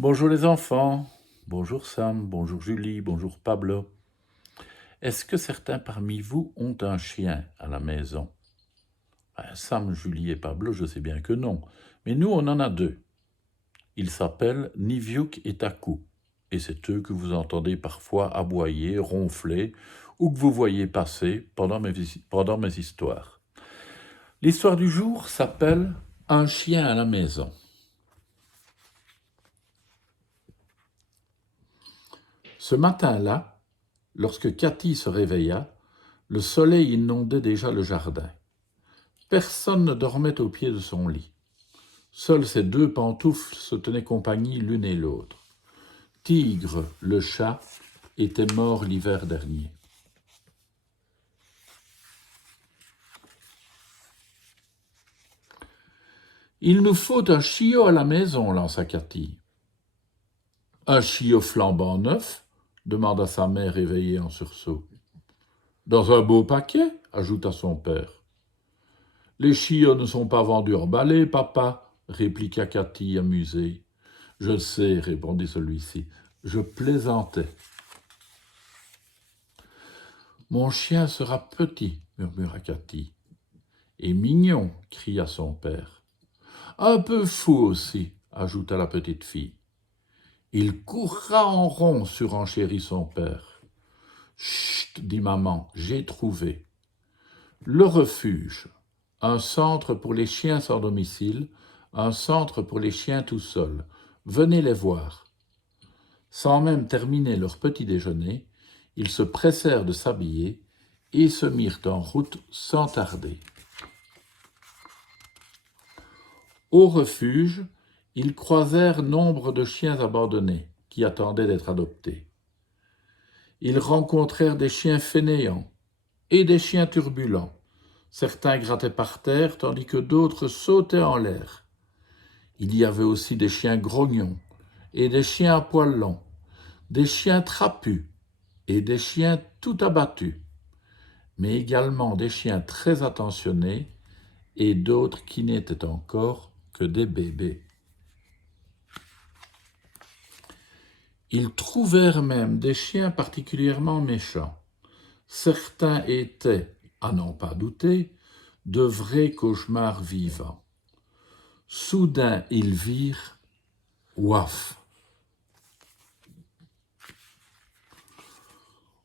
Bonjour les enfants, bonjour Sam, bonjour Julie, bonjour Pablo. Est-ce que certains parmi vous ont un chien à la maison? Sam, Julie et Pablo, je sais bien que non, mais nous on en a deux. Ils s'appellent Niviuk et Taku, et c'est eux que vous entendez parfois aboyer, ronfler, ou que vous voyez passer pendant mes histoires. L'histoire du jour s'appelle Un chien à la maison. Ce matin-là, lorsque Cathy se réveilla, le soleil inondait déjà le jardin. Personne ne dormait au pied de son lit. Seules ses deux pantoufles se tenaient compagnie l'une et l'autre. Tigre, le chat, était mort l'hiver dernier. Il nous faut un chiot à la maison, lança Cathy. Un chiot flambant neuf demanda sa mère éveillée en sursaut. Dans un beau paquet, ajouta son père. Les chiots ne sont pas vendus emballés, papa, répliqua Cathy amusée. Je sais, répondit celui-ci, je plaisantais. Mon chien sera petit, murmura Cathy. Et mignon, cria son père. Un peu fou aussi, ajouta la petite fille. Il courra en rond, surenchérit son père. Chut, dit maman, j'ai trouvé. Le refuge, un centre pour les chiens sans domicile, un centre pour les chiens tout seuls. Venez les voir. Sans même terminer leur petit déjeuner, ils se pressèrent de s'habiller et se mirent en route sans tarder. Au refuge, ils croisèrent nombre de chiens abandonnés qui attendaient d'être adoptés. Ils rencontrèrent des chiens fainéants et des chiens turbulents. Certains grattaient par terre tandis que d'autres sautaient en l'air. Il y avait aussi des chiens grognons et des chiens à poils longs, des chiens trapus et des chiens tout abattus, mais également des chiens très attentionnés et d'autres qui n'étaient encore que des bébés. Ils trouvèrent même des chiens particulièrement méchants. Certains étaient, à n'en pas douter, de vrais cauchemars vivants. Soudain, ils virent Ouaf.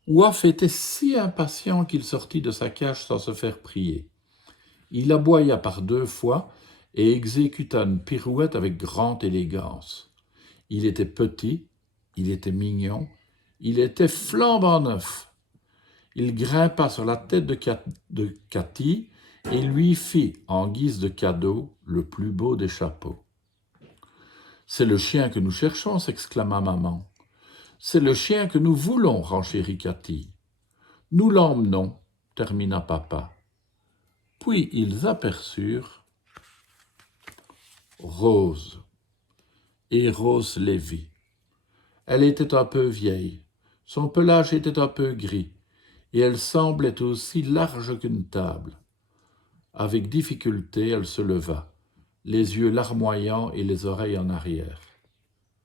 Ouaf était si impatient qu'il sortit de sa cage sans se faire prier. Il aboya par 2 fois et exécuta une pirouette avec grande élégance. Il était petit, il était mignon, il était flambant neuf. Il grimpa sur la tête de Cathy et lui fit, en guise de cadeau, le plus beau des chapeaux. « C'est le chien que nous cherchons, s'exclama maman. « C'est le chien que nous voulons, renchérit Cathy. Nous l'emmenons, termina papa. Puis ils aperçurent Rose. Et Rose les vit. Elle était un peu vieille, son pelage était un peu gris, et elle semblait aussi large qu'une table. Avec difficulté, elle se leva, les yeux larmoyants et les oreilles en arrière.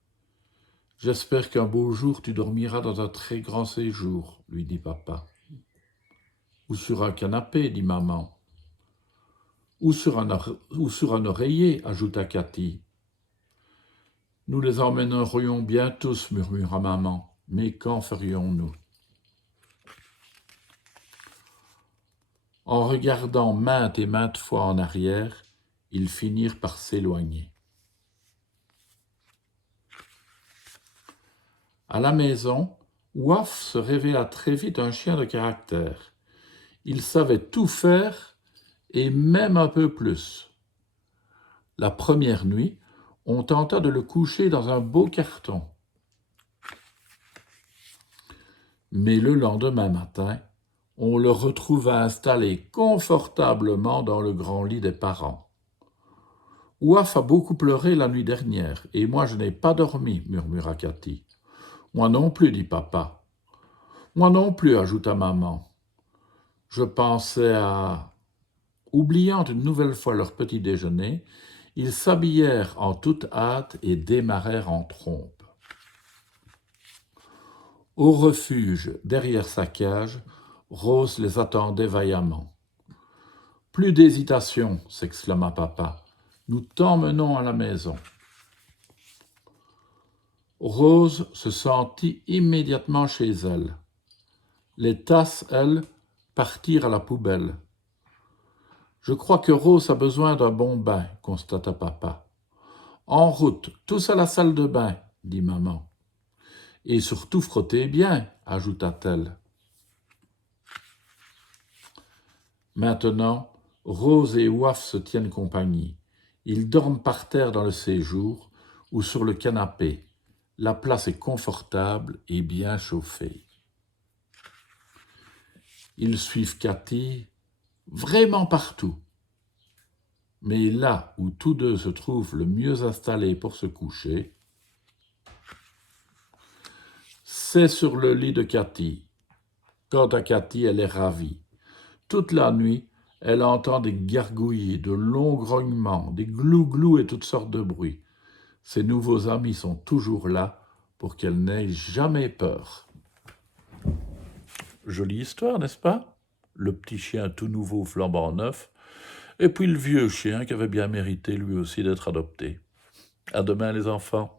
« J'espère qu'un beau jour tu dormiras dans un très grand séjour, lui dit papa. Ou sur un canapé, dit maman. Ou sur un oreiller, ajouta Cathy. Nous les emmènerions bien tous, murmura maman, mais qu'en ferions-nous? En regardant maintes et maintes fois en arrière, ils finirent par s'éloigner. À la maison, Ouaf se révéla très vite un chien de caractère. Il savait tout faire et même un peu plus. La première nuit, on tenta de le coucher dans un beau carton. Mais le lendemain matin, on le retrouva installé confortablement dans le grand lit des parents. « Ouaf a beaucoup pleuré la nuit dernière, et moi je n'ai pas dormi, murmura Cathy. « Moi non plus, dit papa. « Moi non plus, ajouta maman. Je pensais à... » Oubliant une nouvelle fois leur petit déjeuner, Ils s'habillèrent en toute hâte et démarrèrent en trompe. Au refuge, derrière sa cage, Rose les attendait vaillamment. « Plus d'hésitation, s'exclama papa. Nous t'emmenons à la maison. » Rose se sentit immédiatement chez elle. Les tasses, elles, partirent à la poubelle. « Je crois que Rose a besoin d'un bon bain, » constata papa. « En route, tous à la salle de bain, » dit maman. « Et surtout frottez bien, » ajouta-t-elle. Maintenant, Rose et Ouaf se tiennent compagnie. Ils dorment par terre dans le séjour ou sur le canapé. La place est confortable et bien chauffée. Ils suivent Cathy vraiment partout. Mais là où tous deux se trouvent le mieux installés pour se coucher, c'est sur le lit de Cathy. Quant à Cathy, elle est ravie. Toute la nuit, elle entend des gargouillis, de longs grognements, des glou-glous et toutes sortes de bruits. Ses nouveaux amis sont toujours là pour qu'elle n'ait jamais peur. Jolie histoire, n'est-ce pas? Le petit chien tout nouveau flambant neuf, et puis le vieux chien qui avait bien mérité lui aussi d'être adopté. À demain les enfants.